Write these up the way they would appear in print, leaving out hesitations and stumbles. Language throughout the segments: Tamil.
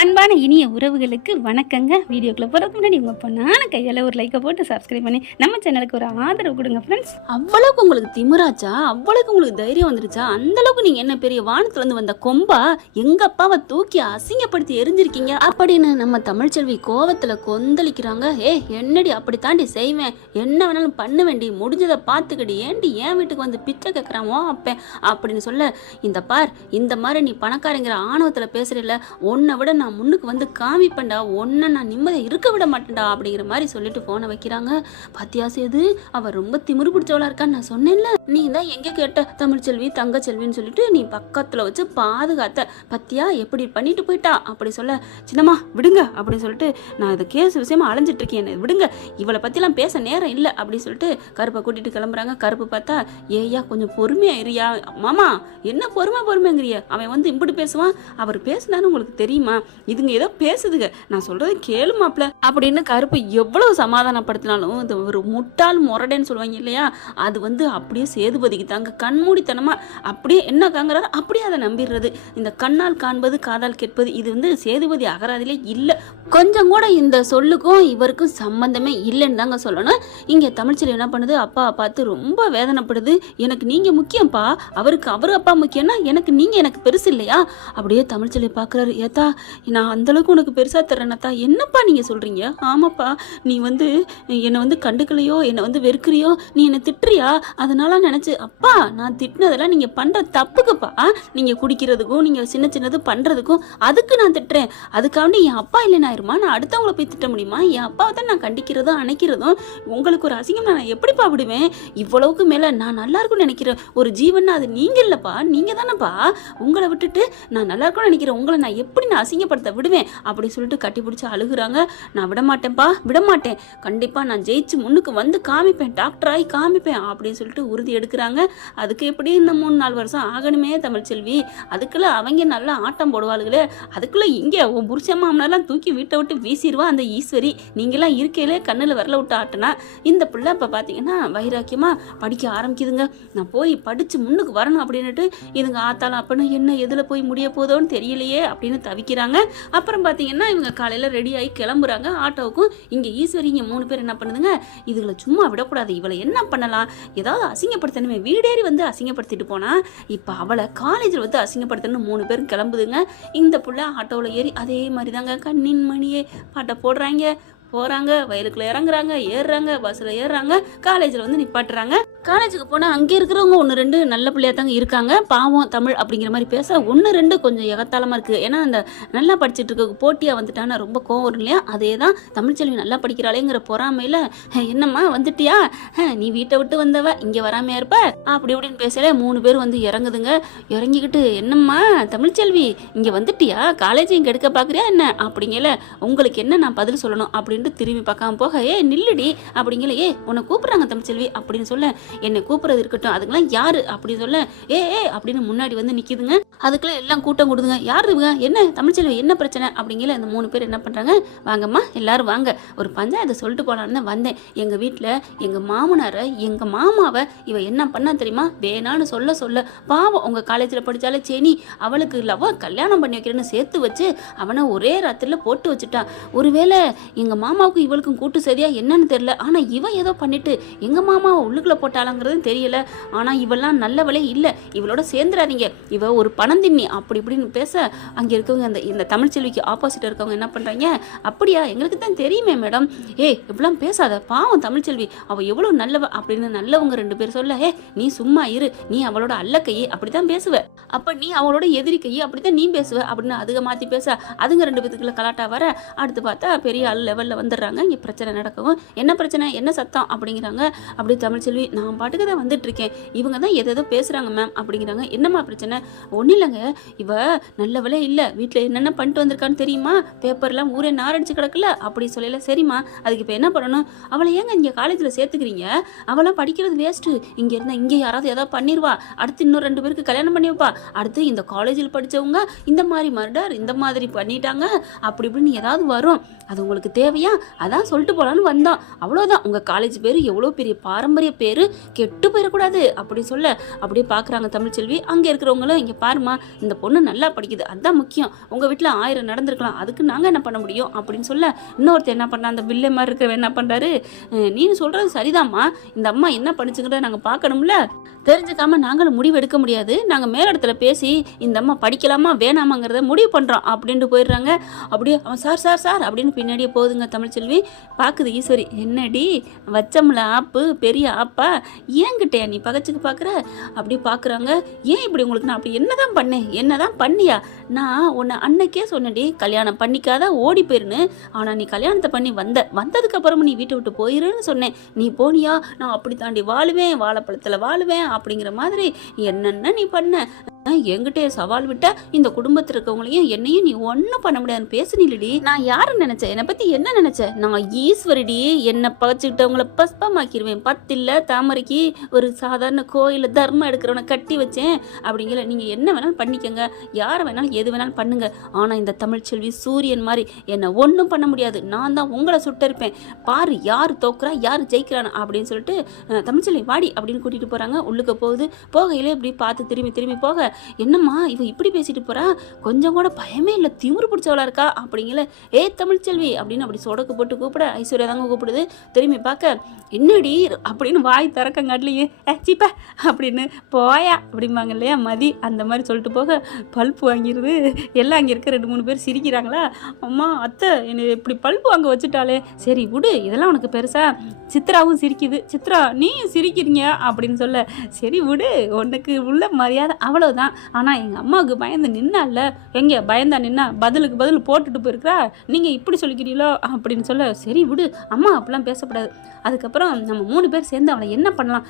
அன்பான இனிய உறவுகளுக்கு வணக்கங்க. வீடியோக்குள்ள போகிறதுக்கு முன்னாடி உங்கள் பொண்ணான கையால் ஒரு லைக்கை போட்டு சப்ஸ்கிரைப் பண்ணி நம்ம சேனலுக்கு ஒரு ஆதரவு கொடுங்க ஃப்ரெண்ட்ஸ். அவ்வளவுக்கு உங்களுக்கு திமிராச்சா? அவ்வளவுக்கு உங்களுக்கு தைரியம் வந்துருச்சா? அந்த அளவுக்கு நீங்க என்ன பெரிய வானத்துல இருந்து வந்த கொம்பா? எங்க அப்பாவை தூக்கி அசிங்கப்படுத்தி எரிஞ்சிருக்கீங்க அப்படின்னு நம்ம தமிழ்ச்செல்வி கோவத்துல கொந்தளிக்கிறாங்க. என்னடி அப்படி தாண்டி செய்வேன், என்ன வேணாலும் பண்ண வேண்டி, முடிஞ்சதை பார்த்துக்கடி, ஏண்டி என் வீட்டுக்கு வந்து பிச்சை கேட்கறாமோ அப்பேன் அப்படின்னு சொல்ல, இந்த பார், இந்த மாதிரி நீ பணக்காரங்கிற ஆணவத்துல பேசுறல, உன்னை விட நான் முன்னுக்கு வந்து காமிப்பேன்டா, ஒன்ன நான் நிம்மதியை இருக்க விட மாட்டேன்டா அப்படிங்கிற மாதிரி சொல்லிட்டு போன வைக்கிறாங்க. பாத்தியா சேது, அவ ரொம்ப திமிரு பிடிச்சவளா இருக்கான்னு நான் சொன்னேன்ல, நீ தான் எங்க கேட்ட தமிழ்ச்செல்வி தங்கச்செல்வின்னு சொல்லிட்டு நீ பக்கத்துல வச்சு பாதுகாத்த, பத்தியா எப்படி பண்ணிட்டு போயிட்டா அப்படி சொல்ல, சின்னம்மா விடுங்க அப்படின்னு சொல்லிட்டு, நான் இது கேஸ் விஷயமா அலைஞ்சிட்டு இருக்கேன், விடுங்க, இவளை பத்திலாம் பேச நேரம் இல்லை அப்படின்னு சொல்லிட்டு கருப்பை கூட்டிட்டு கிளம்புறாங்க. கருப்பு பார்த்தா, ஏய்யா கொஞ்சம் பொறுமையா இருயா மாமா, என்ன பொறுமைங்கிறிய, அவன் வந்து இம்பிட்டு பேசுவான், அவர் பேசினான்னு உங்களுக்கு தெரியுமா, இதுங்க ஏதோ பேசுதுங்க, நான் சொல்றது கேளு மாப்ள அப்படின்னு கருப்பு எவ்வளவு சமாதானப்படுத்தினாலும் இந்த ஒரு முட்டாள் முரடேன்னு சொல்லுவாங்க இல்லையா, அது வந்து அப்படியே சேதுபதிக்கு தாங்க கண்மூடித்தனமா அப்படியே என்ன காங்கிறாரு அப்படியே அதை நம்பிடுறது. இந்த கண்ணால் காண்பது காதால் கேட்பது இது வந்து சேதுபதி அகராதிலே இல்லை, கொஞ்சம் கூட இந்த சொல்லுக்கும் இவருக்கும் சம்பந்தமே இல்லைன்னு தாங்க சொல்லணும். இங்கே தமிழ்ச்செல்வி என்ன பண்ணுது, அப்பா பார்த்து ரொம்ப வேதனைப்படுது, எனக்கு நீங்க முக்கியம்ப்பா, அவருக்கு அவரு அப்பா முக்கியம்னா எனக்கு நீங்க எனக்கு பெருசு இல்லையா, அப்படியே தமிழ்ச்செல்வி பார்க்குறாரு. ஏத்தா நான் அந்தளவுக்கு உனக்கு பெருசாக தர்றேனத்தா, என்னப்பா நீங்கள் சொல்கிறீங்க, ஆமாப்பா நீ வந்து என்னை வந்து கண்டுக்கலையோ, என்னை வந்து வெறுக்கிறியோ, நீ என்னை திட்டுறியா, அதனால நினச்சி அப்பா நான் திட்டினதெல்லாம் நீங்கள் பண்ணுற தப்புக்குப்பா, நீங்கள் குடிக்கிறதுக்கும் நீங்கள் சின்ன சின்னது பண்ணுறதுக்கும் அதுக்கு நான் திட்டுறேன், அதுக்காண்டி என் அப்பா இல்லைன்னு ஆயிருமா, நான் அடுத்தவங்கள போய் திட்ட முடியுமா, என் அப்பாவை தான் நான் கண்டிக்கிறதும் அணைக்கிறதும், உங்களுக்கு ஒரு அசிங்கம் நான் எப்படிப்பா விடுவேன், இவ்வளவுக்கு மேலே நான் நல்லா இருக்கும்னு நினைக்கிறேன் ஒரு ஜீவன் அது நீங்கள் இல்லைப்பா, நீங்கள் தானேப்பா, உங்களை விட்டுட்டு நான் நல்லா இருக்கும்னு நினைக்கிறேன் உங்களை நான் எப்படி நான் அசிங்கப்படுத்த விடுவேன் அப்படி சொல்லிட்டு கட்டி பிடிச்சி அழுகுறாங்க. நான் விட மாட்டேன்ப்பா, விட மாட்டேன், கண்டிப்பா நான் ஜெயிச்சு முன்னுக்கு வந்து காமிப்பேன், டாக்டர் ஆகி காமிப்பேன் அப்படின்னு சொல்லிட்டு உறுதி எடுக்கிறாங்க. அதுக்கு எப்படி இந்த 3-4 வருஷம் ஆகணுமே தமிழ்ச்செல்வி, அதுக்குள்ள அவங்க நல்லா ஆட்டம் போடுவாளுகளே, அதுக்குள்ள இங்கே உன் புருஷம்மாவனெல்லாம் தூக்கி வீட்டை விட்டு வீசிடுவா அந்த ஈஸ்வரி, நீங்களாம் இருக்கையிலே கண்ணில் வரல விட்டு ஆட்டினா, இந்த பிள்ளை இப்போ பார்த்தீங்கன்னா வைராக்கியமா படிக்க ஆரம்பிக்குதுங்க. நான் போய் படிச்சு முன்னுக்கு வரணும் அப்படின்னுட்டு இதுங்க ஆத்தாலும் அப்பன்னு என்ன எதில் போய் முடிய போதோன்னு தெரியலையே அப்படின்னு தவிக்கிறாங்க. அப்புறம் பார்த்தீங்கன்னா இவங்க காலையில் ரெடி ஆகி கிளம்புறாங்க ஆட்டோவுக்கும். இங்கே ஈஸ்வரி இங்கே 3 பேர் என்ன பண்ணுதுங்க, இதுகளை சும்மா விடக்கூடாது, இவளை என்ன பண்ணலாம், ஏதாவது அசிங்கப்படுத்தணுமே, வீடேறி வந்து அசிங்கப்படுத்திட்டு போனா இப்போ அவளை காலேஜில் வந்து அசிங்கப்படுத்தணும் 3 பேரும் கிளம்புதுங்க. இந்த புள்ள ஆட்டோவில் ஏறி அதே மாதிரி தாங்க கண்ணின் மணியே பாட்டை போடுறாங்க, போகிறாங்க, வயலுக்குள்ள இறங்குறாங்க, ஏறுறாங்க, பஸ்ஸில் ஏறுறாங்க, காலேஜில் வந்து நிப்பாட்டுறாங்க. காலேஜுக்கு போனால் அங்கே இருக்கிறவங்க 1-2 நல்ல பிள்ளையா தாங்க இருக்காங்க, பாவம் தமிழ் அப்படிங்கிற மாதிரி பேச 1-2 கொஞ்சம் எகத்தாளமாக இருக்குது. ஏன்னா அந்த நல்லா படிச்சுட்டு இருக்க போட்டியாக வந்துட்டான்னா ரொம்ப கோவம் வரும் இல்லையா, அதே தான் தமிழ்ச்செல்வி நல்லா படிக்கிறாளேங்கிற பொறாமையில், என்னம்மா வந்துட்டியா, நீ வீட்டை விட்டு வந்தவ இங்கே வராமையா இருப்ப அப்படி இப்படின்னு பேசல 3 பேர் வந்து இறங்குதுங்க. இறங்கிக்கிட்டு, என்னம்மா தமிழ்ச்செல்வி இங்கே வந்துட்டியா, காலேஜ் இங்கே எடுக்க பார்க்குறியா என்ன அப்படிங்கல, உங்களுக்கு என்ன நான் பதில் சொல்லணும் அப்படின்னு திரும்பி பார்க்காம போக, நில்லுடி அப்படிங்கல, உன்னை கூப்பிடுறாங்க தமிழ்ச்செல்வி அப்படின்னு சொல்ல, என்னை கூப்பிடுறது இருக்கட்டும், அதுக்கெல்லாம் யாரு அப்படின்னு சொல்ல, அப்படின்னு முன்னாடி வந்து நிக்குதுங்க. அதுக்கெல்லாம் எல்லாம் கூட்டம் கொடுதுங்க, யாரு இவங்க, என்ன தமிழ்ச்செல்வி என்ன பிரச்சனை அப்படிங்கல, இந்த 3 பேர் என்ன பண்றாங்க, வாங்கம்மா எல்லாரும் வாங்க, ஒரு பஞ்சாயத்தை சொல்லிட்டு போலான்னு வந்தேன், எங்க வீட்டுல எங்க மாமனாரை எங்க மாமாவை இவ என்ன பண்ணா தெரியுமா, வேணான்னு சொல்ல பாவம் உங்க காலேஜில் படிச்சாலே சேனி, அவளுக்கு லவ் கல்யாணம் பண்ணி வைக்கிறேன்னு சேர்த்து வச்சு அவனை ஒரே ராத்திரில போட்டு வச்சுட்டா, ஒருவேளை எங்க மாமாவுக்கும் இவளுக்கும் கூட்டு சரியா என்னன்னு தெரியல, ஆனா இவ ஏதோ பண்ணிட்டு எங்க மாமாவை உள்ளுக்குள்ள போட்டாளங்கிறது தெரியல, ஆனா இவெல்லாம் நல்லவளே இல்லை, இவளோட சேர்ந்துடாதீங்க, இவ ஒரு பணந்தின்னி அப்படி இப்படின்னு பேச, அங்க இருக்கவங்க இந்த தமிழ்ச்செல்விக்கு ஆப்போசிட் இருக்கவங்க என்ன பண்றாங்க, அப்படியா எங்களுக்கு தான் தெரியுமே மேடம், இப்பெல்லாம் பேசாத, பாவம் தமிழ்ச்செல்வி அவ எவ்வளவு நல்லவ அப்படின்னு நல்லவங்க 2 பேர் சொல்ல, நீ சும்மா இரு, நீ அவளோட அல்ல கையே அப்படித்தான் பேசுவ, அப்ப நீ அவளோட எதிரி கையே அப்படித்தான் நீ பேசுவ அப்படின்னு அதுக மாத்தி பேச, அதுங்க 2 பேத்துக்குள்ள கலாட்டா வர, அடுத்து பார்த்தா பெரிய ஆள் லெவல்ல வந்துடுறாங்க. இங்கே பிரச்சனை நடக்கவும், என்ன பிரச்சனை என்ன சத்தம் அப்படிங்கிறாங்க. அப்படி தமிழ்ச்செல்வி, நான் பாட்டுக்கு தான் வந்துட்டு இருக்கேன், இவங்க தான் எதோ பேசுறாங்க மேம் அப்படிங்கிறாங்க. என்னம்மா பிரச்சனை, ஒன்றும் இல்லைங்க, இவ நல்லவளே இல்லை, வீட்டில் என்னென்ன பண்ணிட்டு வந்திருக்கான்னு தெரியுமா, பேப்பர்லாம் ஊரே நாரடிச்சு கிடக்கல அப்படி சொல்லல, சரிம்மா அதுக்கு இப்போ என்ன பண்ணணும், அவளை ஏங்க இங்கே காலேஜில் சேர்த்துக்கிறீங்க, அவளாம் படிக்கிறது வேஸ்ட்டு, இங்கே இருந்தால் இங்கே யாராவது ஏதாவது பண்ணிடுவா, அடுத்து இன்னும் 2 பேருக்கு கல்யாணம் பண்ணி வைப்பா, அடுத்து இந்த காலேஜில் படித்தவங்க இந்த மாதிரி மர்டர் இந்த மாதிரி பண்ணிட்டாங்க அப்படி இப்படின்னு ஏதாவது வரும், அது உங்களுக்கு தேவையா இல்லையா, அதான் சொல்லிட்டு போலான்னு வந்தான். அவ்வளோதான், உங்க காலேஜ் பேரு எவ்வளோ பெரிய பாரம்பரிய பேரு, கெட்டு போயிடக்கூடாது அப்படி சொல்ல அப்படியே பாக்குறாங்க தமிழ்ச்செல்வி. அங்க இருக்கிறவங்களும் இங்க பாருமா, இந்த பொண்ணு நல்லா படிக்குது, அதான் முக்கியம், உங்க வீட்டுல 1000 நடந்திருக்கலாம், அதுக்கு நாங்க என்ன பண்ண முடியும் அப்படின்னு சொல்ல இன்னொருத்தர் என்ன பண்ணா, அந்த வில்லை மாதிரி இருக்கிறவன் என்ன பண்றாரு, நீ சொல்றது சரிதாம்மா, இந்த அம்மா என்ன படிச்சுக்கிறத நாங்க பார்க்கணும்ல, தெரிஞ்சுக்காம நாங்களும் முடிவு எடுக்க முடியாது, நாங்க மேலிடத்துல பேசி இந்த அம்மா படிக்கலாமா வேணாமாங்கிறத முடிவு பண்றோம் அப்படின்ட்டு போயிடுறாங்க. அப்படியே அவன் சார் சார் சார் அப்படின்னு பின்னாடியே போகுதுங்க தமிழ்ச்செல்வி. பாக்குது ஈஸ்வரி, என்னடி வச்சம்ல ஆப்பு பெரிய ஆப்பா, ஏங்கிட்டயா நீ பகச்சுக்கு பாக்குற அப்படி பாக்குறாங்க. ஏன் இப்படி உங்களுக்கு நான் அப்படி என்னதான் பண்ணேன், என்னதான் பண்ணியா, நான் உன்னை அன்னைக்கே சொன்னடி கல்யாணம் பண்ணிக்காத ஓடி போயிருன்னு, ஆனா நீ கல்யாணத்தை பண்ணி வந்ததுக்கு அப்புறமா நீ வீட்டை விட்டு போயிருன்னு சொன்னேன், நீ போனியா, நான் அப்படி தாண்டி வாழுவேன், வாழைப்பழத்துல வாழுவேன் அப்படிங்கிற மாதிரி என்னென்ன நீ பண்ண, என்கிட்டயே சவால் விட்ட இந்த குடும்பத்தில் இருக்கவங்களையும் என்னையும் நீ ஒன்றும் பண்ண முடியாதுன்னு பேசுனில்லடி. நான் யாரை நினைச்சேன், என்னை பத்தி என்ன நினைச்சேன், நான் ஈஸ்வரடி, என்னை பகச்சுக்கிட்டவங்கள பஸ்பமாக்கிடுவேன், பத்தில்ல தாமரைக்கு ஒரு சாதாரண கோயில தர்மம் எடுக்கிறவனை கட்டி வச்சேன் அப்படிங்கிற, நீங்க என்ன வேணாலும் பண்ணிக்கங்க, யாரை வேணாலும் எது வேணாலும் பண்ணுங்க, ஆனா இந்த தமிழ்ச்செல்வி சூரியன் மாதிரி என்னை ஒன்றும் பண்ண முடியாது, நான் தான் உங்களை சுட்டிருப்பேன், பாரு யார் தோக்குறா யார் ஜெயிக்கிறான் அப்படின்னு சொல்லிட்டு தமிழ்ச்செல்வி வாடி அப்படின்னு கூட்டிட்டு போறாங்க. உள்ளுக்க போகுது, போகையிலே இப்படி பார்த்து திரும்பி திரும்பி போக, என்னம்மா இவ இப்படி பேசிட்டு போறா, கொஞ்சம் கூட பயமே இல்லை, திமிரு பிடிச்சவளா இருக்கா அப்படிங்கல, ஏ தமிழ்ச்செல்வி அப்படின்னு அப்படி சொடக்கு போட்டு கூப்பிட ஐஸ்வர்யா தாங்க கூப்பிடுது. திரும்பி பார்க்க, என்னடி அப்படின்னு வாய் திறக்கங்காட்டிலேயே சீப்பா அப்படின்னு போயா அப்படிம்பாங்க இல்லையா மதி, அந்த மாதிரி சொல்லிட்டு போக பல்ப்பு வாங்கிடுது. எல்லாம் அங்கே இருக்க 2-3 பேர் சிரிக்கிறாங்களா, அம்மா அத்தை என்னை இப்படி பல்ப்பு வாங்க வச்சுட்டாலே, சரி விடு இதெல்லாம் உனக்கு பெருசா, சித்ராவும் சிரிக்குது, சித்ரா நீயும் சிரிக்கிறீங்க அப்படின்னு சொல்ல, சரி விடு உனக்கு உள்ள மரியாதை அவ்வளவுதான், ஆனால் எங்கள் அம்மாவுக்கு பயந்து நின்னால, எங்கே பயந்தா நின்னா பதிலுக்கு பதில் போட்டுட்டு போயிருக்கிறா, நீங்கள் இப்படி சொல்லிக்கிறீங்களோ அப்படின்னு சொல்ல, சரி விடு அம்மா அப்படிலாம் பேசக்கூடாது. அதுக்கப்புறம் நம்ம 3 பேர் சேர்ந்து அவளை என்ன பண்ணலாம்,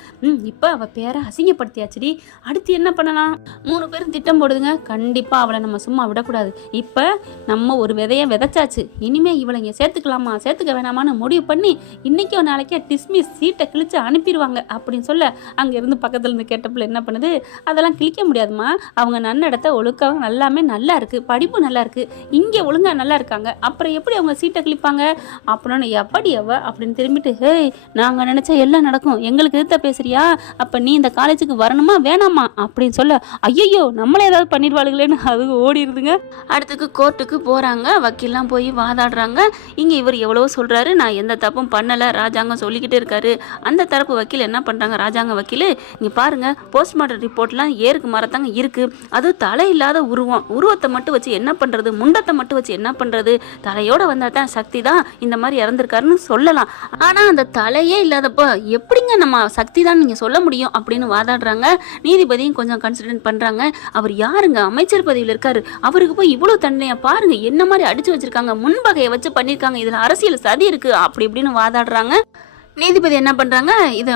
இப்போ அவள் பேரை அசிங்கப்படுத்தியாச்சுடி, அடுத்து என்ன பண்ணலாம், 3 பேரும் திட்டம் போடுதுங்க. கண்டிப்பாக அவளை நம்ம சும்மா விடக்கூடாது, இப்போ நம்ம ஒரு விதையை விதைச்சாச்சு, இனிமேல் இவளை இங்கே சேர்த்துக்கலாமா சேர்த்துக்க வேணாமான்னு முடிவு பண்ணி இன்றைக்கோ நாளைக்கே டிஸ்மிஸ் சீட்டை கிழிச்சு அனுப்பிடுவாங்க அப்படின்னு சொல்ல, அங்கேருந்து பக்கத்தில் இருந்து கேட்டப்பில் என்ன பண்ணுது, அதெல்லாம் கிழிக்க முடியாதுமா, அவங்க நன்னடத்தை ஒழுக்கம் எல்லாமே நல்லா இருக்குது, படிப்பு நல்லா இருக்குது, இங்கே ஒழுங்காக நல்லா இருக்காங்க, அப்புறம் எப்படி அவங்க சீட்டை கிழிப்பாங்க அப்படின்னு, எப்படி அவ அப்படின்னு திரும்பிட்டு, ஹேய் நாங்கள் நினச்சா எல்லாம் நடக்கும், எங்களுக்கு எதிர்த்த பேசுறியா, அப்போ நீ இந்த காலேஜுக்கு வரணுமா வேணாமா அப்படின்னு சொல்ல, ஐயோ நம்மளே ஏதாவது பண்ணிடுவாளுங்களேன்னு அது ஓடிடுதுங்க. அடுத்துக்கு கோர்ட்டுக்கு போகிறாங்க, வக்கீல்லாம் போய் வாதாடுறாங்க. இங்கே இவர் எவ்வளவோ சொல்கிறாரு, நான் எந்த தப்பும் பண்ணலை, ராஜாங்கம் சொல்லிக்கிட்டே இருக்காரு. அந்த தரப்பு வக்கீல் என்ன பண்ணுறாங்க, ராஜாங்க வக்கீல், இங்கே பாருங்க போஸ்ட்மார்ட்டம் ரிப்போர்ட்லாம் ஏருக்கு மரத்தாங்க இருக்குது, அது தலை இல்லாத உருவத்தை மட்டும் வச்சு என்ன பண்ணுறது, முண்டத்தை மட்டும் வச்சு என்ன பண்ணுறது, தலையோட வந்தால் தான் சக்தி தான் இந்த மாதிரி இறந்துருக்காருன்னு சொல்லலாம், ஆனால் அந்த தலையே இல்லாதப்போ எப்படிங்க நம்ம சக்தி தான் நீங்கள் சொல்ல முடியும் அப்படின்னு வாதாடுறாங்க. நீதிபதியும் கொஞ்சம் கன்சிடர் பண்ணுறாங்க, அவர் யாருங்க அமைச்சர் பதவியில் இருக்காரு, அவருக்கு போய் இவ்வளோ தண்டனையா பாருங்க, என்ன மாதிரி அடிச்சு வச்சிருக்காங்க, முன்பகையை வச்சு பண்ணியிருக்காங்க, இதில் அரசியல் சதி இருக்கு அப்படி இப்படின்னு வாதாடுறாங்க. நீதிபதி என்ன பண்ணுறாங்க, இதை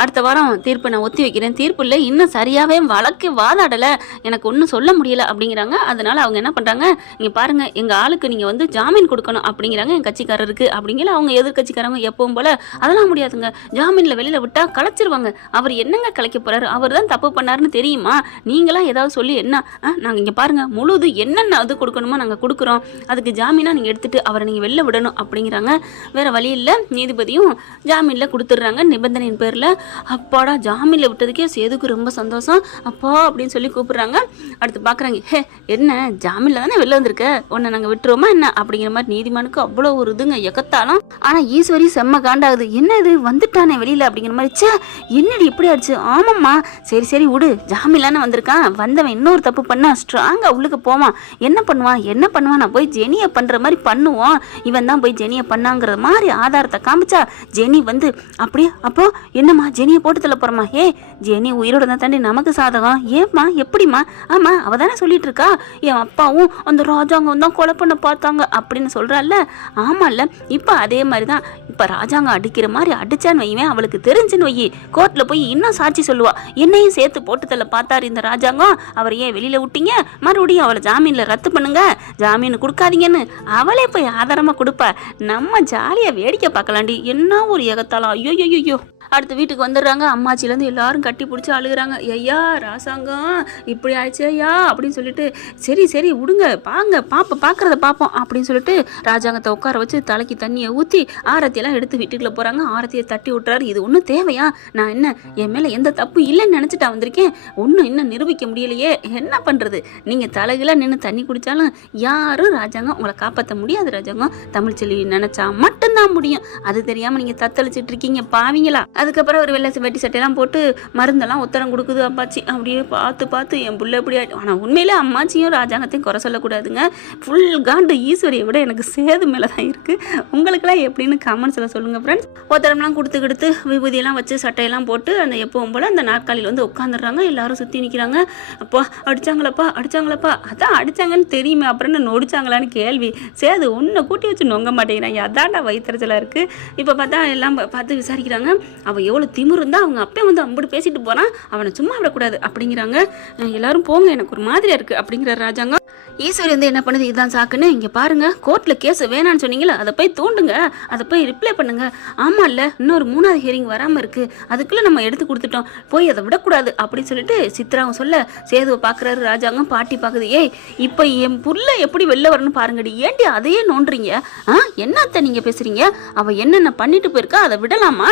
அடுத்த வாரம் தீர்ப்பு நான் ஒத்தி வைக்கிறேன், தீர்ப்பு இல்லை இன்னும் சரியாகவே வழக்கு வாதாடலை, எனக்கு ஒன்றும் சொல்ல முடியலை அப்படிங்கிறாங்க. அதனால் அவங்க என்ன பண்ணுறாங்க, நீங்கள் பாருங்கள் எங்கள் ஆளுக்கு நீங்கள் ஜாமீன் கொடுக்கணும் அப்படிங்கிறாங்க, என் கட்சிக்காரருக்கு அப்படிங்கிற அவங்க எதிர்கட்சிக்காரங்க எப்பவும் போல், அதெல்லாம் முடியாதுங்க, ஜாமீனில் வெளியில் விட்டால் கலைச்சிருவாங்க, அவர் என்னங்க கலைக்க போகிறாரு, அவர் தான் தப்பு பண்ணாருன்னு தெரியுமா, நீங்களாம் ஏதாவது சொல்லி என்ன, நாங்கள் இங்கே பாருங்கள் முழுது என்னென்ன அது கொடுக்கணுமோ நாங்கள் கொடுக்குறோம், அதுக்கு ஜாமீனாக நீங்கள் எடுத்துகிட்டு அவரை நீங்கள் வெளில விடணும் அப்படிங்கிறாங்க. வேறு வழி இல்லை, நீதிபதியும் ஜாமீனில் கொடுத்துட்றாங்க நிபந்தனையின் பேரில். அப்பாடா ஜாமீனில் விட்டதுக்கே சேதுக்கு ரொம்ப சந்தோஷம், அப்பா அப்படின்னு சொல்லி கூப்பிட்றாங்க. அடுத்து பார்க்குறாங்க, என்ன ஜாமீனில் தானே வெளில வந்திருக்க, உன்னை நாங்கள் விட்டுருவோமா என்ன அப்படிங்கிற மாதிரி நீதிமானுக்கு அவ்வளோ ஒரு இதுங்க எக்கத்தாலும். ஆனால் ஈஸ்வரி செம்ம காண்டாகுது, என்ன இது வந்துட்டானே வெளியில் அப்படிங்கிற மாதிரி, சே என்னடி இப்படி ஆயிடுச்சு, ஆமாம்மா சரி சரி விடு, ஜாமீன்லானே வந்திருக்கான், வந்தவன் இன்னொரு தப்பு பண்ணா ஸ்ட்ராங்காக உள்ளுக்கு போவான், என்ன பண்ணுவான் நான் போய் ஜெனியை பண்ணுற மாதிரி பண்ணுவோம், இவன் தான் போய் ஜெனியை பண்ணாங்கிற மாதிரி ஆதாரத்தை காமிச்சா ஜெனி அப்படியே, அப்போ என்னம்மா ஜெனியை போட்டு தள்ள போறமா, ஜெனி உயிரோட தான் தாண்டி நமக்கு சாதகம், ஏம்மா எப்படிம்மா, ஆமா அவ தானே சொல்லிட்டு இருக்கா, என் அப்பாவும் அந்த ராஜாங்கம் தான் கொலை பண்ண பார்த்தாங்க அப்படின்னு சொல்றாள்ல, ஆமால்ல, இப்போ அதே மாதிரி தான், இப்போ ராஜாங்கம் அடிக்கிற மாதிரி அடிச்சான்னு வைவேன், அவளுக்கு தெரிஞ்சுன்னு வை, கோர்ட்ல போய் இன்னும் சாட்சி சொல்லுவா, என்னையும் சேர்த்து போட்டு தள்ள பார்த்தாரு இந்த ராஜாங்கம், அவர் ஏன் வெளியில விட்டீங்க, மறுபடியும் அவளை ஜாமீன்ல ரத்து பண்ணுங்க, ஜாமீன் கொடுக்காதீங்கன்னு அவளே போய் ஆதாரமா கொடுப்பா, நம்ம ஜாலியா வேடிக்கை பார்க்கலாண்டி, என்ன ஒரு ஏகத்தாளம், ஐயோ. அடுத்து வீட்டுக்கு வந்துடுறாங்க. அம்மாச்சிலேருந்து எல்லாரும் கட்டி பிடிச்சி அழுகுறாங்க. ஐயா ராசாங்கம் இப்படி ஆயிடுச்சு ஐயா அப்படின்னு சொல்லிட்டு, சரி சரி விடுங்க பாங்க பார்க்குறத பார்ப்போம் அப்படின்னு சொல்லிட்டு ராஜாங்கத்தை உட்கார வச்சு தலைக்கு தண்ணியை ஊற்றி ஆரத்தியெல்லாம் எடுத்து வீட்டுக்குள்ளே போகிறாங்க. ஆரத்தியை தட்டி விட்டுறாரு. இது ஒன்றும் தேவையா? நான் என்ன என் மேலே எந்த தப்பு இல்லைன்னு நினச்சிட்டா வந்திருக்கேன். ஒன்றும் இன்னும் நிரூபிக்க முடியலையே, என்ன பண்ணுறது? நீங்கள் தலைகளாக நின்று தண்ணி குடித்தாலும் யாரும் ராஜாங்கம் உங்களை காப்பாற்ற முடியாது. ராஜாங்கம் தமிழ்ச்செல்வி நினச்சா மட்டும்தான் முடியும். அது தெரியாமல் நீங்கள் தத்தளிச்சிட்டு இருக்கீங்க பாவீங்களா. அதுக்கப்புறம் ஒரு வெள்ளை வெட்டி சட்டையெல்லாம் போட்டு மருந்தெல்லாம் உத்தரம் கொடுக்குது அப்பாச்சி. அப்படியே பார்த்து என் புள்ள எப்படி ஆகிட்டு. ஆனால் உண்மையிலே அம்மாச்சியும் ராஜாங்கத்தையும் குறை சொல்லக்கூடாதுங்க. ஃபுல் காண்டு ஈஸ்வரியை விட எனக்கு சேது மேலே தான் இருக்குது. உங்களுக்கெல்லாம் எப்படின்னு கமெண்ட்ஸில் சொல்லுங்கள் ஃப்ரெண்ட்ஸ். உத்தரம்லாம் கொடுத்து விபூதியெல்லாம் வச்சு சட்டையெல்லாம் போட்டு அந்த எப்பவும் போல் அந்த நாற்காலியில் வந்து உட்காந்துடுறாங்க. எல்லாரும் சுற்றி நிற்கிறாங்க. அப்போ அடிச்சாங்களப்பா அதான் அடிச்சாங்கன்னு தெரியுமே, அப்புறம் என்ன நொடிச்சாங்களான்னு கேள்வி. சேது ஒன்றை கூட்டி வச்சு நொங்க மாட்டேங்கிறாங்க. அதான்டா வயிற்றுச்சலாக இருக்குது. இப்போ பார்த்தா எல்லாம் பார்த்து விசாரிக்கிறாங்க. அவள் எவ்வளோ திமிரு இருந்தால் அவங்க அப்பே வந்து அம்புட்டு பேசிட்டு போகிறான், அவனை சும்மா விடக்கூடாது அப்படிங்கிறாங்க. எல்லாரும் போங்க எனக்கு ஒரு மாதிரியா இருக்குது அப்படிங்கிற ராஜாங்க. ஈஸ்வரி வந்து என்ன பண்ணுது, இதுதான் சாக்குன்னு இங்கே பாருங்க, கோர்ட்டில் கேஸ் வேணான்னு சொன்னீங்களா, அதை போய் தூண்டுங்க, அதை போய் ரிப்ளை பண்ணுங்க. ஆமாம் இல்லை இன்னொரு 3வது ஹியரிங் வராமல் இருக்குது, அதுக்குள்ளே நம்ம எடுத்து கொடுத்துட்டோம், போய் அதை விடக்கூடாது அப்படின்னு சொல்லிட்டு சித்ராவும் சொல்ல சேதுவை பார்க்குறாரு ராஜாங்கம். பாட்டி பார்க்குது. ஏய் இப்போ என் புள்ள எப்படி வெளில வரணும்னு பாருங்கடி, ஏன்டி அதையே நோண்டுறீங்க? என்னத்த நீங்கள் பேசுகிறீங்க? அவள் என்னென்ன பண்ணிட்டு போயிருக்கா, அதை விடலாமா?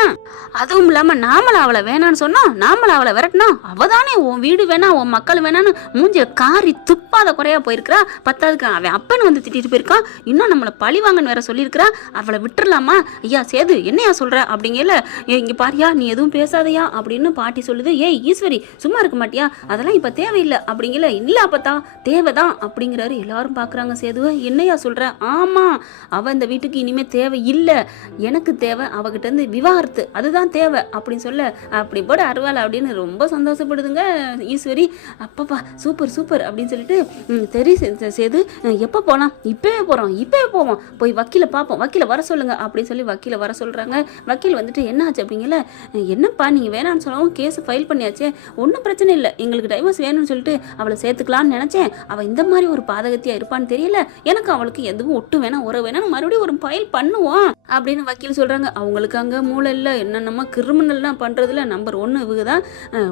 அதுவும் இல்லாமல் நாமளை அவளை வேணான்னு சொன்னோம், நாமளை அவளை விரட்டினோம். அவள் தானே உன் வீடு வேணாம் உன் மக்கள் வேணான்னு மூஞ்சிய காரி துப்பாத குறையா போயிருக்கிறா. பத்தாவதுக்கு அவன் அப்பன்னு வந்து திட்டிட்டு போயிருக்கான், இன்னும் நம்மளை பழி வாங்கன்னு வேற சொல்லியிருக்கிறா. அவளை விட்டுறலாமா? ஐயா சேது என்னையா சொல்ற அப்படிங்கல. இங்கே பாரியா நீ எதுவும் பேசாதையா அப்படின்னு பாட்டி சொல்லுது. ஏய் ஈஸ்வரி சும்மா இருக்க மாட்டியா, அதெல்லாம் இப்போ தேவையில்லை அப்படிங்கல. இல்லை அப்பத்தா தேவைதான் அப்படிங்கிறாரு. எல்லாரும் பார்க்குறாங்க சேதுவை. என்னையா சொல்ற? ஆமாம் அவள் இந்த வீட்டுக்கு இனிமே தேவை இல்லை, எனக்கு தேவை அவகிட்ட இருந்து விவாகரத்து, அதுதான் தேவை அப்படின்னு சொல்ல அப்படி போட அருவாள் அப்படின்னு ரொம்ப சந்தோஷப்படுதுங்க ஈஸ்வரி. அப்பப்பா சூப்பர் சூப்பர் அப்படின்னு சொல்லிட்டு சேது எப்போ போகலாம்? இப்போவே போவோம், போய் வக்கீலை பார்ப்போம், வக்கீலை வர சொல்லுங்க அப்படின்னு சொல்லி வக்கீலை வர சொல்கிறாங்க. வக்கீல் வந்துட்டு என்ன ஆச்சு அப்படிங்கல. என்னப்பா நீங்கள் வேணான்னு சொல்லவும் கேஸ் ஃபைல் பண்ணியாச்சே, ஒன்றும் பிரச்சனை இல்லை, எங்களுக்கு டைவர்ஸ் வேணும்னு சொல்லிட்டு அவளை சேர்த்துக்கலான்னு நினச்சேன். அவள் இந்த மாதிரி ஒரு பாதகத்தியாக இருப்பான்னு தெரியல, எனக்கு அவளுக்கு எதுவும் ஒட்டு வேணாம் உறவு வேணாம், மறுபடியும் ஒரு ஃபைல் பண்ணுவோம் அப்படின்னு வக்கீல் சொல்கிறாங்க. அவங்களுக்கு அங்கே மூளை இல்லை, என்னென்னமா கிரிமினல்லாம் பண்ணுறதுல நம்பர் 1 இவங்க தான்.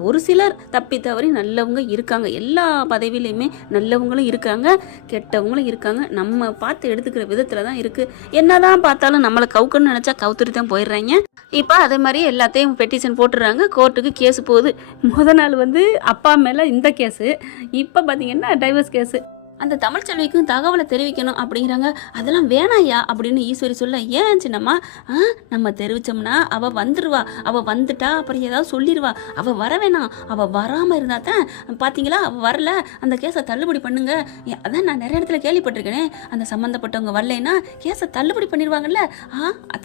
ஒரு சிலர் தப்பி தவறி நல்லவங்க இருக்காங்க, எல்லா பதவியிலையுமே நல்லவங்களும் இருக்காங்க கெட்டவங்களும் இருக்காங்க. நம்ம பார்த்து எடுத்துக்கிற விதத்தில் தான் இருக்குது. என்னதான் பார்த்தாலும் நம்மளை கவுக்கணும்னு நினச்சா கவுத்துட்டு தான் போயிடுறாங்க. இப்போ அதே மாதிரி எல்லாத்தையும் பெட்டிஷன் போட்டுடுறாங்க, கோர்ட்டுக்கு கேஸ் போகுது. முதல் நாள் வந்து அப்பா மேலே இந்த கேஸு, இப்போ பார்த்தீங்கன்னா டைவர்ஸ் கேஸு. அந்த தமிழ்ச்செல்விக்கும் தகவலை தெரிவிக்கணும் அப்படிங்கிறாங்க. அதெல்லாம் வேணாயா அப்படின்னு ஈஸ்வரி சொல்ல. ஏன் சின்னம்மா, நம்ம தெரிவித்தோம்னா அவள் வந்துடுவா, அவள் வந்துட்டா அப்புறம் ஏதாவது சொல்லிடுவா, அவள் வர வேணாம், அவள் வராமல் இருந்தால் தான். பார்த்தீங்களா அவள் வரல, அந்த கேஸை தள்ளுபடி பண்ணுங்க. அதான் நான் நிறைய இடத்துல கேள்விப்பட்டிருக்கேனே, அந்த சம்மந்தப்பட்டவங்க வரலைன்னா கேஸை தள்ளுபடி பண்ணிடுவாங்கல்ல.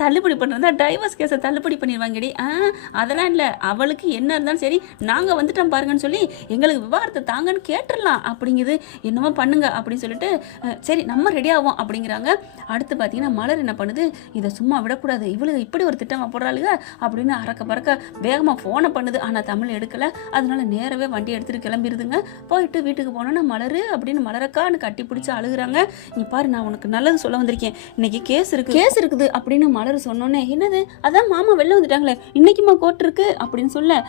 தள்ளுபடி பண்ணுறதா டைவர்ஸ் கேஸை தள்ளுபடி பண்ணிடுவாங்கடி. அதெல்லாம் இல்லை, அவளுக்கு என்ன இருந்தாலும் சரி நாங்கள் வந்துட்டோம் பாருங்கன்னு சொல்லி எங்களுக்கு விவாகரத்தை தாங்கன்னு கேட்டுடலாம் அப்படிங்குது. என்னமோ பண்ணுங்க அப்படின்னு சொல்லிட்டு சரி நம்ம ரெடி ஆகும் அப்படிங்கிறாங்க. அடுத்து பார்த்தீங்கன்னா மலர் என்ன பண்ணுது, இதை சும்மா விடக்கூடாது, இவளுக்கு இப்படி ஒரு திட்டமாக போடுறாளுங்க அப்படின்னு அறக்க பறக்க வேகமாக ஃபோனை பண்ணுது. ஆனால் தமிழ் எடுக்கலை, அதனால நேரவே வண்டி எடுத்துகிட்டு கிளம்பிடுதுங்க. போயிட்டு வீட்டுக்கு போனோன்னா மலர் அப்படின்னு மலரக்கான்னு கட்டி பிடிச்சி அழுகுறாங்க. நீ பாரு நான் உனக்கு நல்லது சொல்ல வந்திருக்கேன், இன்னைக்கு கேஸ் இருக்குது அப்படின்னு மலர் சொன்னோன்னே, என்னது அதான் மாமா வெளில வந்துட்டாங்களே இன்னைக்குமா கோர்ட் இருக்கு அப்படின்னு சொல்ல,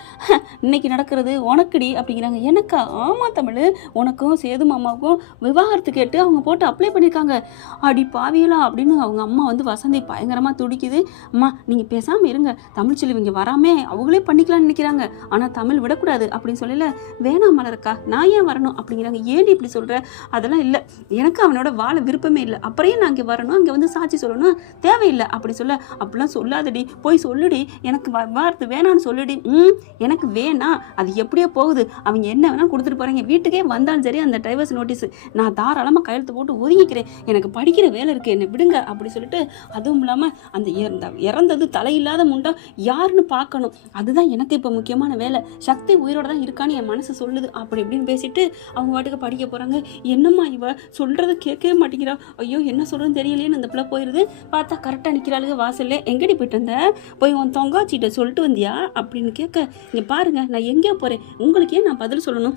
இன்னைக்கு நடக்கிறது உனக்குடி அப்படிங்கிறாங்க. எனக்கா? ஆமா தமிழ், உனக்கும் சேது மாமாவுக்கும் விவாகரத்து கேட்டு அவங்க போட்டு அப்ளை பண்ணியிருக்காங்க. அடி பாவியலா அப்படின்னு அவங்க அம்மா வந்து வசந்தி பயங்கரமாக துடிக்குது. அம்மா நீங்கள் பேசாமல் இருங்க, தமிழ்ச்செல்வி இங்கே வராமே அவங்களே பண்ணிக்கலாம்னு நினைக்கிறாங்க, ஆனால் தமிழ் விடக்கூடாது அப்படின்னு சொல்லல. வேணாம் மலரக்கா நான் ஏன் வரணும் அப்படிங்கிறாங்க. ஏன் இப்படி சொல்கிற? அதெல்லாம் இல்லை, எனக்கு அவனோட வாழ விருப்பமே இல்லை, அப்புறம் நான் அங்கே வரணும், அங்கே வந்து சாட்சி சொல்லணும், தேவையில்லை அப்படி சொல்ல. அப்படிலாம் சொல்லாதடி, போய் சொல்லுடி, எனக்கு வார்த்தை வேணான்னு சொல்லுடி. எனக்கு வேணாம், அது எப்படியோ போகுது, அவங்க என்ன வேணால் கொடுத்துட்டு போகிறாங்க, வீட்டுக்கே வந்தாலும் சரி அந்த டைவர்ஸ் நோட்டீஸ் நான் தாராளமாக கையெழுத்து போட்டு ஒதுங்கிக்கிறேன், எனக்கு படிக்கிற வேலை இருக்குது, என்னை விடுங்க அப்படி சொல்லிட்டு. அதுவும் இல்லாமல் அந்த இறந்தது தலையில்லாத முண்டா யாருன்னு பார்க்கணும், அதுதான் எனக்கு இப்போ முக்கியமான வேலை, சக்தி உயிரோட தான் இருக்கான்னு என் மனசு சொல்லுது அப்படி இப்படின்னு பேசிட்டு அவங்க வாட்டுக்கு படிக்க போகிறாங்க. என்னம்மா இவ சொல்கிறத கேட்கவே மாட்டேங்கிறா, ஐயோ என்ன சொல்கிறதுன்னு தெரியலேன்னு அந்த பிள்ளை போயிடுது. பார்த்தா கரெக்டாக நிற்கிறாளுங்க வாசல்ல. எங்கடி போயிட்டு வந்த? போய் உன் தொங்காச்சிட்ட சொல்லிட்டு வந்தியா அப்படின்னு கேட்க, இங்கே பாருங்க நான் எங்கேயோ போகிறேன், உங்களுக்கு ஏன் நான் பதில் சொல்லணும்?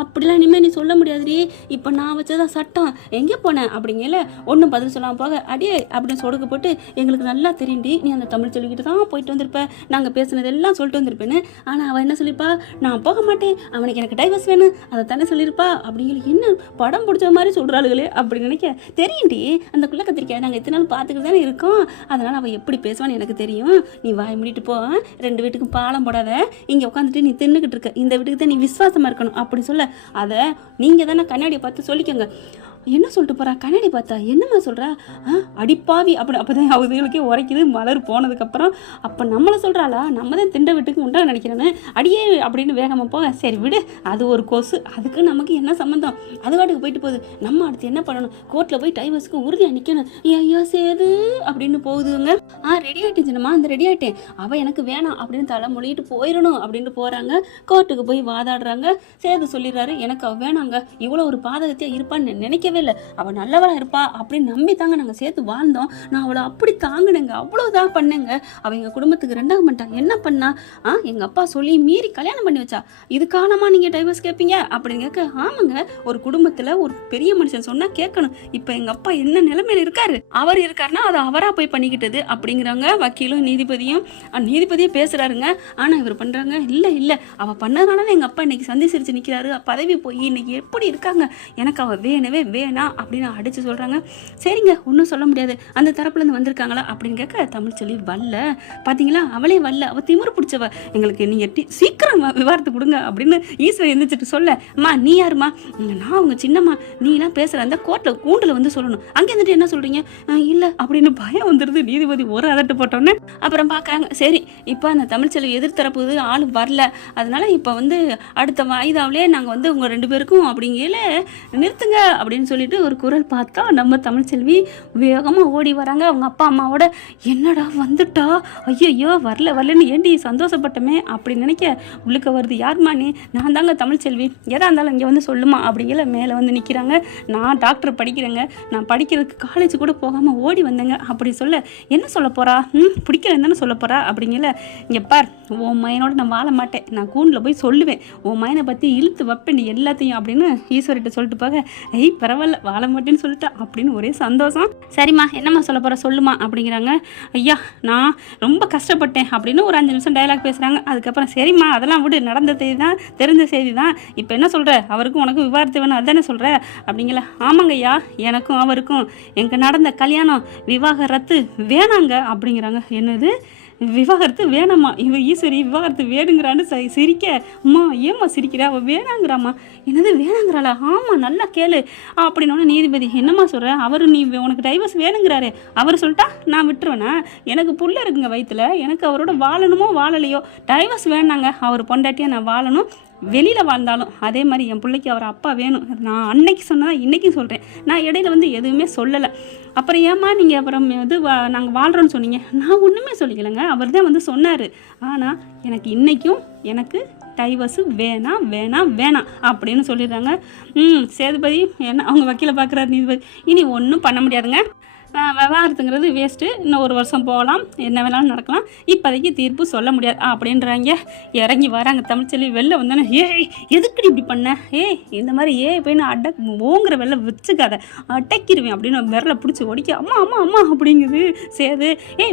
அப்படிலாம் இனிமேல் நீ சொல்ல முடியாதுடி, இப்போ அப்போ நான் வச்சதான் சட்டம், எங்கே போனேன் அப்படிங்கல ஒன்றும் பதில் சொல்லாமல் போக அடியே அப்படின்னு சொடுக்கு போட்டு, எங்களுக்கு நல்லா தெரியும்டி நீ அந்த தமிழ் செல்விக்கிட்ட தான் போயிட்டு வந்திருப்ப, நாங்கள் பேசுனது எல்லாம் சொல்லிட்டு வந்திருப்பேன்னு. ஆனால் அவள் என்ன சொல்லியிருப்பா, நான் போக மாட்டேன், அவனுக்கு எனக்கு டைவர்ஸ் வேணும், அதை தானே சொல்லியிருப்பா அப்படிங்கிற. என்ன படம் பிடிச்ச மாதிரி சொல்கிறாளுகளே அப்படி நினைக்க. தெரியும்டி அந்த குள்ள கத்திரிக்காய் நாங்கள் எத்தனை நாள் பார்த்துக்கிட்டு தானே இருக்கோம், அதனால் அவள் எப்படி பேசுவான்னு எனக்கு தெரியும். நீ வாய் மூடிட்டு போ, 2 வீட்டுக்கும் பாலம் போடாத, இங்கே உட்காந்துட்டு நீ தின்னுக்கிட்டு இருக்க, இந்த வீட்டுக்கு தான் நீ விசுவாசமாக இருக்கணும் அப்படி சொல்ல. அதை நீங்கள் தானே கண்ணாடியை பார்த்து சொல்லிக்கோங்க. என்ன சொல்லிட்டு போகிறா, கண்ணாடி பார்த்தா என்னம்மா சொல்கிறா, அடிப்பாவி அப்படி. அப்போ தான் அவங்களுக்கே உரைக்குது மலர் போனதுக்கப்புறம். அப்போ நம்மளை சொல்கிறாளா, நம்ம தான் திண்ட வீட்டுக்கு உண்டா நினைக்கிறேன்னு அடியே அப்படின்னு வேகமாக போக. சரி விடு, அது ஒரு கொசு, அதுக்கு நமக்கு என்ன சம்மந்தம், அது வாட்டுக்கு போயிட்டு போகுது. நம்ம அடுத்து என்ன பண்ணணும், கோர்ட்டில் போய் டைவர்ஸுக்கு உறுதியாக நிற்கணும். ஐயா சேது அப்படின்னு போகுதுங்க. ரெடி ஆகிட்டுச்சுனம்மா, அந்த ரெடி ஆகிட்டேன், அவள் எனக்கு வேணாம் அப்படின்னு தலை மொழிகிட்டு போயிடணும் அப்படின்னு போகிறாங்க. கோர்ட்டுக்கு போய் வாதாடுறாங்க. சேது சொல்லிடுறாரு, எனக்கு அவள் வேணாங்க, இவ்வளோ ஒரு பாதகத்தையாக இருப்பான்னு நினைக்கவே இல்லை, அவள் நல்லவளாக இருப்பா அப்படின்னு நம்பி தாங்க நாங்கள் சேர்த்து வாழ்ந்தோம். நான் அவளை அப்படி தாங்கினேங்க, அவ்வளோதான் பண்ணேங்க. அவள் எங்கள் குடும்பத்துக்கு 2ஆக பண்ணிட்டான். என்ன பண்ணா, எங்கள் அப்பா சொல்லி மீறி கல்யாணம் பண்ணி வச்சா, இதுக்கானமா நீங்கள் டைவர்ஸ் கேட்பீங்க அப்படின்னு கேட்க. ஆமாங்க, ஒரு குடும்பத்தில் ஒரு பெரிய மனுஷன் சொன்னால் கேட்கணும். இப்போ எங்கள் அப்பா என்ன நிலைமையில இருக்காரு, அவர் இருக்காருன்னா அதை அவராக போய் பண்ணிக்கிட்டது அப்படிங்கிறாங்க வக்கீலும் நீதிபதியும். நீதிபதியே பேசுகிறாருங்க. ஆனால் இவர் பண்ணுறாங்க, இல்லை இல்லை அவள் பண்ணதுனால எங்கள் அப்பா இன்னைக்கு சந்திச்சிருச்சு நிற்கிறாரு, பதவி போய் இன்னைக்கு எப்படி இருக்காங்க, எனக்கு அவள் வேணவே வேணாம் அப்படின்னு அடித்து சொல்கிறாங்க. சரிங்க, ஒன்றும் சொல்ல முடியாது, அந்த தரப்புலேருந்து வந்திருக்காங்களா அப்படின்னு கேட்க. தமிழ் செல்வி வரல பார்த்தீங்களா, அவளே வரல, அவள் திமிரு பிடிச்சவ, எங்களுக்கு நீங்கள் சீக்கிரம் விவாதத்தை கொடுங்க அப்படின்னு ஈஸ்வரி எந்திரிச்சிட்டு சொல்ல. அம்மா நீ யாருமா, நான் அவங்க சின்னம்மா, நீலாம் பேசுகிற அந்த கோர்ட்டில் கூண்டில் வந்து சொல்லணும், அங்கே இருந்துட்டு என்ன சொல்கிறீங்க, இல்லை அப்படின்னு பயம் வந்துடுது. நீதிபதி ஒரு அதட்டு போட்டோன்னே அப்புறம் பார்க்குறாங்க. சரி, இப்போ அந்த தமிழ்ச்செல்வி எதிர்த்தரப்பு ஆள் வரல, அதனால இப்போ வந்து அடுத்த வாய்தாவிலே நாங்கள் வந்து உங்கள் 2 பேருக்கும் அப்படிங்கல நிறுத்துங்க அப்படின்னு சொல்லிட்டு ஒரு குரல் பார்த்தா நம்ம தமிழ்ச்செல்வி வேகமாக ஓடி வராங்க அவங்க அப்பா அம்மாவோட. என்னடா வந்துட்டா, ஐயோ வரலன்னு ஏண்டி சந்தோஷப்பட்டமே அப்படி நினைக்க. உள்ளுக்க வருது, யாருமா நீ, நான் தாங்க தமிழ்ச்செல்வி, எதா இருந்தாலும் இங்கே வந்து சொல்லுமா அப்படிங்கல. மேலே வந்து நிற்கிறாங்க. நான் டாக்டர் படிக்கிறேங்க, நான் படிக்கிறதுக்கு காலேஜ் கூட போகாமல் ஓடி வந்தேங்க அப்படி சொல்ல. என்ன சொல்ல போகிறா, பிடிக்கலன்னு தானே சொல்ல போகிறா அப்படிங்கல. இங்கே பார், உன் மையனோட நான் வாழ மாட்டேன், நான் கூண்டில் போய் சொல்லுவேன், உன் மையனை பற்றி இழுத்து வைப்பேன் எல்லாத்தையும் அப்படின்னு ஈஸ்வரிட்ட சொல்லிட்டு போக. பரவாயில்ல வாழ மாட்டேன்னு சொல்லிட்டா அப்படின்னு ஒரே சந்தோஷம். சரிம்மா என்னம்மா சொல்ல போகிற சொல்லுமா அப்படிங்கிறாங்க. ஐயா நான் ரொம்ப கஷ்டப்பட்டேன் அப்படின்னு ஒரு 5 நிமிஷம் டயலாக் பேசுகிறாங்க. அதுக்கப்புறம் சரிம்மா அதெல்லாம் விடு, நடந்த செய்தி தான், தெரிஞ்ச செய்தி தான், இப்போ என்ன சொல்கிற, அவருக்கும் உனக்கும் விவாதத்தை வேணும் அதுதானே சொல்கிற அப்படிங்கல. ஆமாங்க ஐயா, எனக்கும் அவருக்கும் எங்கே நடந்த கல்யாணம் விவாகரத்து வேணாங்க அப்படிங்கிறாங்க. என்னது விவாகரத்து வேணாம்மா, இவன் ஈஸ்வரி விவாகரத்து வேணுங்கிறான்னு சிரிக்க. அம்மா ஏம்மா சிரிக்கிற, அவள் வேணாங்கிறாம்மா. என்னது வேணாங்கிறாளா, ஆமாம் நல்லா கேளு அப்படின்னோட நீதிபதி. என்னம்மா சொல்கிற, அவர் நீ உனக்கு டைவர்ஸ் வேணுங்கிறாரு, அவர் சொல்லிட்டா நான் விட்டுருவேனா, எனக்கு புள்ள இருக்குங்க வயிற்றுல, எனக்கு அவரோட வாழணுமோ வாழலையோ டைவர்ஸ் வேணாங்க, அவர் பொண்டாட்டியாக நான் வாழணும், வெளியில் வாழ்ந்தாலும் அதே மாதிரி என் பிள்ளைக்கு அவர் அப்பா வேணும். நான் அன்னைக்கு சொன்னதான் இன்றைக்கும் சொல்கிறேன், நான் இடையில வந்து எதுவுமே சொல்லலை. அப்புறம் ஏம்மா நீங்கள் அப்புறம் இது நாங்கள் வாழ்கிறோன்னு சொன்னீங்க, நான் ஒன்றுமே சொல்லிக்கலைங்க, அவர் தான் வந்து சொன்னார். ஆனால் எனக்கு இன்றைக்கும் எனக்கு டைவர்ஸு வேணாம் வேணாம் வேணாம் அப்படின்னு சொல்லிடுறாங்க. சேதுபதி என்ன அவங்க வக்கீலை பார்க்குறாரு நீதிபதி. இனி ஒன்றும் பண்ண முடியாதுங்க, விவாகரத்துங்கிறது வேஸ்ட்டு, இன்னும் 1 வருஷம் போகலாம், என்ன வேணாலும் நடக்கலாம், இப்போதைக்கு தீர்ப்பு சொல்ல முடியாது அப்படின்றாங்க. இறங்கி வராங்க தமிழ்ச்செல்வி. வெளில வந்தோன்னே எதுக்குடி இப்படி பண்ண, இந்த மாதிரி போய் நான் ஓங்குற வெளில வச்சுக்காத, அடக்கிடுவேன் அப்படின்னு விரலை பிடிச்சி ஒடிக்க. அம்மா அம்மா அம்மா அப்படிங்குது சேது.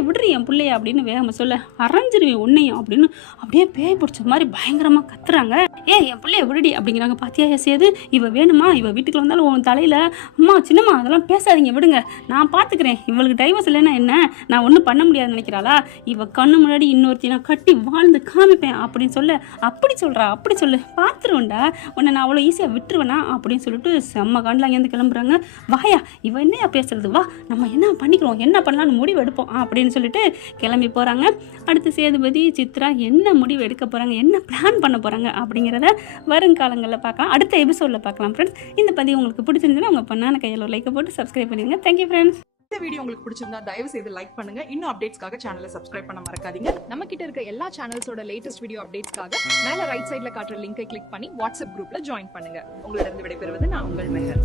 விடுறி என் பிள்ளைய அப்படின்னு வேகமாக சொல்ல. அரைஞ்சிருவேன் உன்னையும் அப்படின்னு அப்படியே பேய் பிடிச்ச மாதிரி பயங்கரமாக கத்துறாங்க. என் பிள்ளைய விடுடி அப்படிங்கிறாங்க. பாத்தியா சேது, இவ வேணுமா, இவ வீட்டுக்கு வந்தாலும் உன் தலையில் அம்மா சின்னம்மா அதெல்லாம் பேசாதீங்க விடுங்க, நான் பார்த்துக்கிறேன், இவளுக்கு டைவர்ஸ் இல்லைன்னா என்ன, நான் ஒன்றும் பண்ண முடியாதுன்னு நினைக்கிறாளா, இவ கண்ணு முன்னாடி இன்னொருத்தி நான் கட்டி வாழ்ந்து காமிப்பேன் அப்படின்னு சொல்ல. அப்படி சொல்கிறா, அப்படி சொல்லு, பார்த்துருவேன்டா உன்னை, நான் அவ்வளோ ஈஸியாக விட்டுருவேனா அப்படின்னு சொல்லிட்டு செம்ம காண்டில் அங்கேருந்து கிளம்புறாங்க. வாயா இவ என்னையா பேசுறது, வா நம்ம என்ன பண்ணிக்கிறோம், என்ன பண்ணலான்னு முடிவு எடுப்போம் அப்படின்னு சொல்லிட்டு கிளம்பி போகிறாங்க. அடுத்து சேதுபதி சித்ரா என்ன முடிவு எடுக்க போகிறாங்க, என்ன பிளான் பண்ண போகிறாங்க அப்படிங்கிறத வருங்காலங்களில் பார்க்கலாம், அடுத்த எபிசோடில் பார்க்கலாம் ஃப்ரெண்ட்ஸ். இந்த பதிவு உங்களுக்கு பிடிச்சிருந்துச்சுன்னா உங்கள் பண்ணான கையில் ஒரு லைக்கை போட்டு சப்ஸ்கிரைப் பண்ணிடுங்க. Thank you friends. இந்த வீடியோ உங்களுக்கு பிடிச்சிருந்தா தயவு செய்து லைக் பண்ணுங்க. இன்னும் அப்டேட்ஸ்க்காக சேனலை சப்ஸ்கிரைப் பண்ண மறக்காதீங்க. நம்ம கிட்ட இருக்க எல்லா சேனல்ஸோட லேட்டஸ்ட் வீடியோ அப்டேட்ஸ்க்காக மேல ரைட் சைடுல காட்டுற லிங்கை கிளிக் பண்ணி வாட்ஸ்அப் குரூப்ல ஜாயின் பண்ணுங்க. உங்களிடம் விடைபெறுவது நான் உங்கள் மெஹர்.